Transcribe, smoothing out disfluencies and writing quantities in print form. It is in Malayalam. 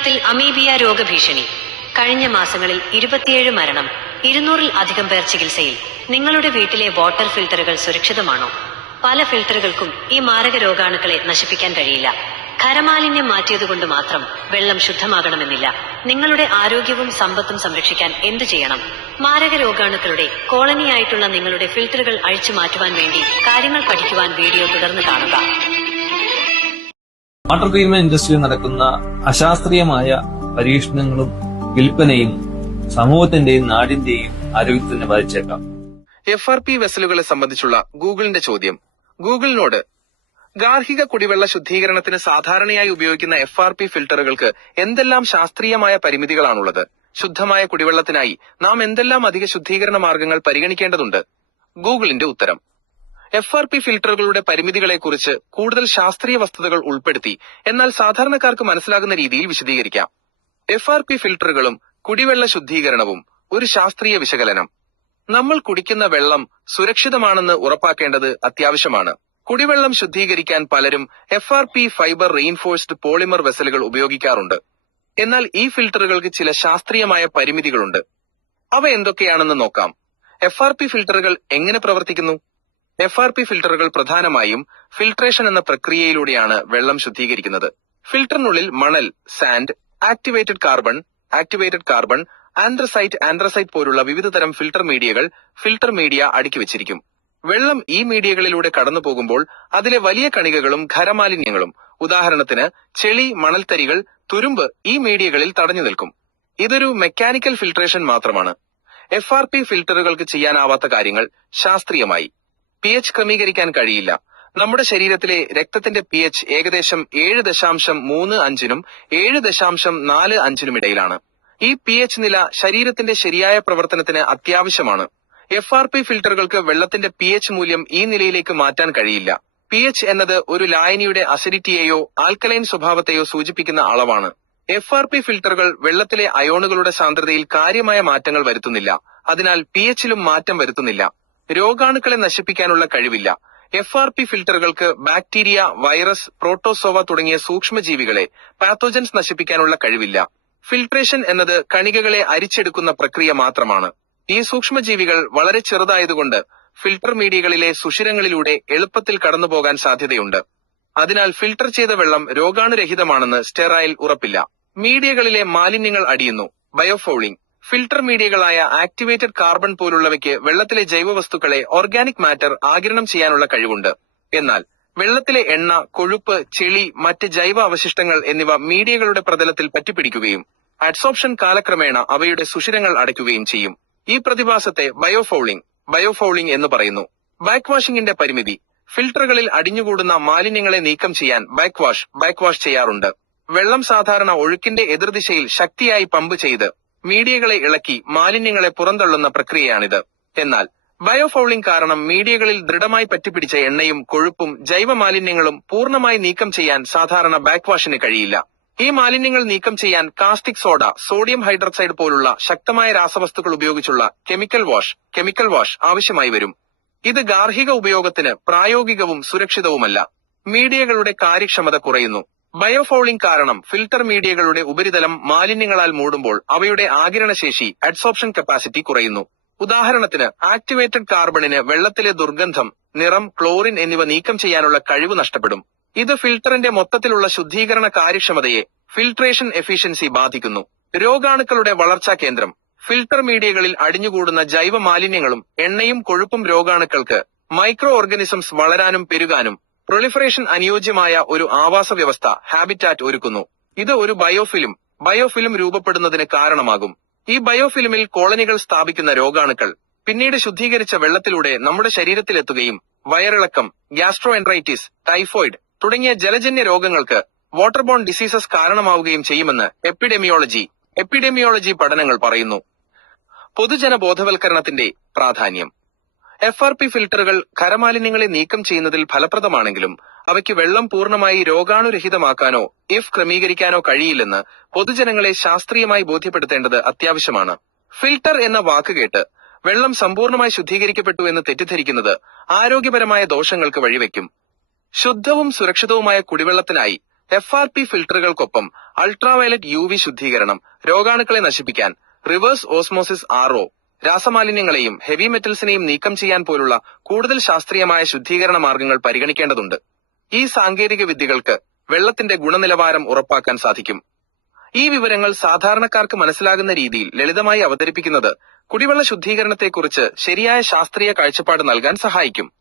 കേരളത്തിൽ അമീബിയ രോഗഭീഷണി. കഴിഞ്ഞ മാസങ്ങളിൽ 27 മരണം, 200-ൽ അധികം പേർ ചികിത്സയിൽ. നിങ്ങളുടെ വീട്ടിലെ വാട്ടർ ഫിൽട്ടറുകൾ സുരക്ഷിതമാണോ? പല ഫിൽട്ടറുകൾക്കും ഈ മാരക രോഗാണുക്കളെ നശിപ്പിക്കാൻ കഴിയില്ല. ഖരമാലിന്യം മാറ്റിയതുകൊണ്ട് മാത്രം വെള്ളം ശുദ്ധമാകണമെന്നില്ല. നിങ്ങളുടെ ആരോഗ്യവും സമ്പത്തും സംരക്ഷിക്കാൻ എന്തു ചെയ്യണം? മാരക രോഗാണുക്കളുടെ കോളനിയായിട്ടുള്ള നിങ്ങളുടെ ഫിൽട്ടറുകൾ അഴിച്ചു മാറ്റുവാൻ വേണ്ടി കാര്യങ്ങൾ പഠിക്കുവാൻ വീഡിയോ തുടർന്ന് കാണുക. വാട്ടർ ട്രീറ്റ്മെന്റ് ഇൻഡസ്ട്രിയിൽ നടക്കുന്ന അശാസ്ത്രീയമായ പരീക്ഷണങ്ങളും വിൽപ്പനയും സമൂഹത്തിന്റെയും നാടിന്റെയും ആരോഗ്യത്തിനെ ബാധിച്ചേക്കാം. FRP വെസലുകളെ സംബന്ധിച്ചുള്ള ഗൂഗിളിന്റെ ചോദ്യം. ഗൂഗിളിനോട് ഗാർഹിക കുടിവെള്ള ശുദ്ധീകരണത്തിന് സാധാരണയായി ഉപയോഗിക്കുന്ന FRP ഫിൽട്ടറുകൾക്ക് എന്തെല്ലാം ശാസ്ത്രീയമായ പരിമിതികളാണുള്ളത്? ശുദ്ധമായ കുടിവെള്ളത്തിനായി നാം എന്തെല്ലാം അധിക ശുദ്ധീകരണ മാർഗങ്ങൾ പരിഗണിക്കേണ്ടതുണ്ട്? ഗൂഗിളിന്റെ ഉത്തരം. FRP ഫിൽട്ടറുകളുടെ പരിമിതികളെക്കുറിച്ച് കൂടുതൽ ശാസ്ത്രീയ വസ്തുതകൾ ഉൾപ്പെടുത്തി എന്നാൽ സാധാരണക്കാർക്ക് മനസ്സിലാകുന്ന രീതിയിൽ വിശദീകരിക്കാം. FRP ഫിൽട്ടറുകളും കുടിവെള്ള ശുദ്ധീകരണവും ഒരു ശാസ്ത്രീയ വിശകലനം. നമ്മൾ കുടിക്കുന്ന വെള്ളം സുരക്ഷിതമാണെന്ന് ഉറപ്പാക്കേണ്ടത് അത്യാവശ്യമാണ്. കുടിവെള്ളം ശുദ്ധീകരിക്കാൻ പലരും FRP ഫൈബർ റീഇൻഫോഴ്സ്ഡ് പോളിമർ വെസലുകൾ ഉപയോഗിക്കാറുണ്ട്. എന്നാൽ ഈ ഫിൽട്ടറുകൾക്ക് ചില ശാസ്ത്രീയമായ പരിമിതികളുണ്ട്. അവ എന്തൊക്കെയാണെന്ന് നോക്കാം. FRP ഫിൽട്ടറുകൾ എങ്ങനെ പ്രവർത്തിക്കുന്നു? FRP ഫിൽട്ടറുകൾ പ്രധാനമായും ഫിൽട്രേഷൻ എന്ന പ്രക്രിയയിലൂടെയാണ് വെള്ളം ശുദ്ധീകരിക്കുന്നത്. ഫിൽട്ടറിനുള്ളിൽ മണൽ, സാൻഡ്, ആക്ടിവേറ്റഡ് കാർബൺ, ആന്ത്രസൈറ്റ് പോലുള്ള വിവിധ തരം ഫിൽട്ടർ മീഡിയ അടുക്കി വെച്ചിരിക്കും. വെള്ളം ഈ മീഡിയകളിലൂടെ കടന്നു പോകുമ്പോൾ അതിലെ വലിയ കണികകളും ഖരമാലിന്യങ്ങളും, ഉദാഹരണത്തിന് ചെളി, മണൽത്തരികൾ, തുരുമ്പ് ഈ മീഡിയകളിൽ തടഞ്ഞു നിൽക്കും. ഇതൊരു മെക്കാനിക്കൽ ഫിൽട്രേഷൻ മാത്രമാണ്. FRP ഫിൽട്ടറുകൾക്ക് ചെയ്യാനാവാത്ത കാര്യങ്ങൾ. ശാസ്ത്രീയമായി pH ക്രമീകരിക്കാൻ കഴിയില്ല. നമ്മുടെ ശരീരത്തിലെ രക്തത്തിന്റെ pH ഏകദേശം 7.35-നും 7.45-നും ഇടയിലാണ്. ഈ pH നില ശരീരത്തിന്റെ ശരിയായ പ്രവർത്തനത്തിന് അത്യാവശ്യമാണ്. FRP ഫിൽട്ടറുകൾക്ക് വെള്ളത്തിന്റെ pH മൂല്യം ഈ നിലയിലേക്ക് മാറ്റാൻ കഴിയില്ല. pH എന്നത് ഒരു ലായനിയുടെ അസിഡിറ്റിയെയോ ആൽക്കലൈൻ സ്വഭാവത്തെയോ സൂചിപ്പിക്കുന്ന അളവാണ്. FRP ഫിൽട്ടറുകൾ വെള്ളത്തിലെ അയോണുകളുടെ സാന്ദ്രതയിൽ കാര്യമായ മാറ്റങ്ങൾ വരുത്തുന്നില്ല. അതിനാൽ pHലും മാറ്റം വരുത്തുന്നില്ല. രോഗാണുക്കളെ നശിപ്പിക്കാനുള്ള കഴിവില്ല. FRP ഫിൽട്ടറുകൾക്ക് ബാക്ടീരിയ, വൈറസ്, പ്രോട്ടോസോവ തുടങ്ങിയ സൂക്ഷ്മജീവികളെ, പാത്തോജൻസ് നശിപ്പിക്കാനുള്ള കഴിവില്ല. ഫിൽട്രേഷൻ എന്നത് കണികകളെ അരിച്ചെടുക്കുന്ന പ്രക്രിയ മാത്രമാണ്. ഈ സൂക്ഷ്മജീവികൾ വളരെ ചെറുതായതുകൊണ്ട് ഫിൽട്ടർ മീഡിയകളിലെ സുഷിരങ്ങളിലൂടെ എളുപ്പത്തിൽ കടന്നുപോകാൻ സാധ്യതയുണ്ട്. അതിനാൽ ഫിൽട്ടർ ചെയ്ത വെള്ളം രോഗാണുരഹിതമാണെന്ന് സ്റ്റെറൈൽ ഉറപ്പില്ല. മീഡിയകളിലെ മാലിന്യങ്ങൾ അടിയുന്നു. ബയോഫൗളിംഗ്. ഫിൽട്ടർ മീഡിയകളായ ആക്ടിവേറ്റഡ് കാർബൺ പോലുള്ളവയ്ക്ക് വെള്ളത്തിലെ ജൈവവസ്തുക്കളെ, ഓർഗാനിക് മാറ്റർ ആഗിരണം ചെയ്യാനുള്ള കഴിവുണ്ട്. എന്നാൽ വെള്ളത്തിലെ എണ്ണ, കൊഴുപ്പ്, ചെളി, മറ്റ് ജൈവ അവശിഷ്ടങ്ങൾ എന്നിവ മീഡിയകളുടെ പ്രതലത്തിൽ പറ്റിപ്പിടിക്കുകയും അഡ്സോർപ്ഷൻ കാലക്രമേണ അവയുടെ സുഷിരങ്ങൾ അടയ്ക്കുകയും ചെയ്യും. ഈ പ്രതിഭാസത്തെ ബയോഫൗളിംഗ് എന്ന് പറയുന്നു. ബാക്ക് വാഷിംഗിന്റെ പരിമിതി. ഫിൽട്ടറുകളിൽ അടിഞ്ഞുകൂടുന്ന മാലിന്യങ്ങളെ നീക്കം ചെയ്യാൻ ബാക്ക് വാഷ് ചെയ്യാറുണ്ട്. വെള്ളം സാധാരണ ഒഴുക്കിന്റെ എതിർദിശയിൽ ശക്തിയായി പമ്പ് ചെയ്ത് മീഡിയകളെ ഇളക്കി മാലിന്യങ്ങളെ പുറന്തള്ളുന്ന പ്രക്രിയയാണിത്. എന്നാൽ ബയോഫൗളിംഗ് കാരണം മീഡിയകളിൽ ദൃഢമായി പറ്റിപ്പിടിച്ച എണ്ണയും കൊഴുപ്പും ജൈവ മാലിന്യങ്ങളും പൂർണ്ണമായി നീക്കം ചെയ്യാൻ സാധാരണ ബാക്ക് വാഷിന് കഴിയില്ല. ഈ മാലിന്യങ്ങൾ നീക്കം ചെയ്യാൻ കാസ്റ്റിക് സോഡ, സോഡിയം ഹൈഡ്രോക്സൈഡ് പോലുള്ള ശക്തമായ രാസവസ്തുക്കൾ ഉപയോഗിച്ചുള്ള കെമിക്കൽ വാഷ് ആവശ്യമായി വരും. ഇത് ഗാർഹിക ഉപയോഗത്തിന് പ്രായോഗികവും സുരക്ഷിതവുമല്ല. മീഡിയകളുടെ കാര്യക്ഷമത കുറയുന്നു. ബയോഫൗളിംഗ് കാരണം ഫിൽട്ടർ മീഡിയകളുടെ ഉപരിതലം മാലിന്യങ്ങളാൽ മൂടുമ്പോൾ അവയുടെ ആഗിരണശേഷി, അഡ്സോർപ്ഷൻ കപ്പാസിറ്റി കുറയുന്നു. ഉദാഹരണത്തിന് ആക്ടിവേറ്റഡ് കാർബണിന് വെള്ളത്തിലെ ദുർഗന്ധം, നിറം, ക്ലോറിൻ എന്നിവ നീക്കം ചെയ്യാനുള്ള കഴിവ് നഷ്ടപ്പെടും. ഇത് ഫിൽട്ടറിന്റെ മൊത്തത്തിലുള്ള ശുദ്ധീകരണ കാര്യക്ഷമതയെ, ഫിൽട്രേഷൻ എഫിഷ്യൻസി ബാധിക്കുന്നു. രോഗാണുക്കളുടെ വളർച്ചാ കേന്ദ്രം. ഫിൽട്ടർ മീഡിയകളിൽ അടിഞ്ഞുകൂടുന്ന ജൈവ മാലിന്യങ്ങളും എണ്ണയും കൊഴുപ്പും രോഗാണുക്കൾക്ക് മൈക്രോ ഓർഗാനിസംസ് വളരാനും പെരുകാനും പ്രൊലിഫറേഷൻ അനുയോജ്യമായ ഒരു ആവാസ വ്യവസ്ഥ, ഹാബിറ്റാറ്റ് ഒരുക്കുന്നു. ഇത് ഒരു ബയോഫിലിം രൂപപ്പെടുന്നതിന് കാരണമാകും. ഈ ബയോഫിലിമിൽ കോളനികൾ സ്ഥാപിക്കുന്ന രോഗാണുക്കൾ പിന്നീട് ശുദ്ധീകരിച്ച വെള്ളത്തിലൂടെ നമ്മുടെ ശരീരത്തിലെത്തുകയും വയറിളക്കം, ഗ്യാസ്ട്രോഎൻട്രൈറ്റിസ്, ടൈഫോയിഡ് തുടങ്ങിയ ജലജന്യ രോഗങ്ങൾക്ക്, വാട്ടർബോൺ ഡിസീസസ് കാരണമാവുകയും ചെയ്യുമെന്ന് എപ്പിഡെമിയോളജി പഠനങ്ങൾ പറയുന്നു. പൊതുജന ബോധവൽക്കരണത്തിന്റെ പ്രാധാന്യം. FRP ഫിൽട്ടറുകൾ ഖരമാലിന്യങ്ങളെ നീക്കം ചെയ്യുന്നതിൽ ഫലപ്രദമാണെങ്കിലും അവയ്ക്ക് വെള്ളം പൂർണ്ണമായി രോഗാണുരഹിതമാക്കാനോ ക്രമീകരിക്കാനോ കഴിയില്ലെന്ന് പൊതുജനങ്ങളെ ശാസ്ത്രീയമായി ബോധ്യപ്പെടുത്തേണ്ടത് അത്യാവശ്യമാണ്. ഫിൽട്ടർ എന്ന വാക്ക് കേട്ട് വെള്ളം സമ്പൂർണ്ണമായി ശുദ്ധീകരിക്കപ്പെട്ടു എന്ന് തെറ്റിദ്ധരിക്കുന്നത് ആരോഗ്യപരമായ ദോഷങ്ങൾക്ക് വഴിവെക്കും. ശുദ്ധവും സുരക്ഷിതവുമായ കുടിവെള്ളത്തിനായി FRP ഫിൽട്ടറുകൾക്കൊപ്പം അൾട്രാവയലറ്റ് UV ശുദ്ധീകരണം, രോഗാണുക്കളെ നശിപ്പിക്കാൻ റിവേഴ്സ് ഓസ്മോസിസ് RO, രാസമാലിന്യങ്ങളെയും ഹെവി മെറ്റൽസിനെയും നീക്കം ചെയ്യാൻ പോലുള്ള കൂടുതൽ ശാസ്ത്രീയമായ ശുദ്ധീകരണ മാർഗങ്ങൾ പരിഗണിക്കേണ്ടതുണ്ട്. ഈ സാങ്കേതിക വിദ്യകൾക്ക് വെള്ളത്തിന്റെ ഗുണനിലവാരം ഉറപ്പാക്കാൻ സാധിക്കും. ഈ വിവരങ്ങൾ സാധാരണക്കാർക്ക് മനസ്സിലാകുന്ന രീതിയിൽ ലളിതമായി അവതരിപ്പിക്കുന്നത് കുടിവെള്ള ശുദ്ധീകരണത്തെക്കുറിച്ച് ശരിയായ ശാസ്ത്രീയ കാഴ്ചപ്പാട് നൽകാൻ സഹായിക്കും.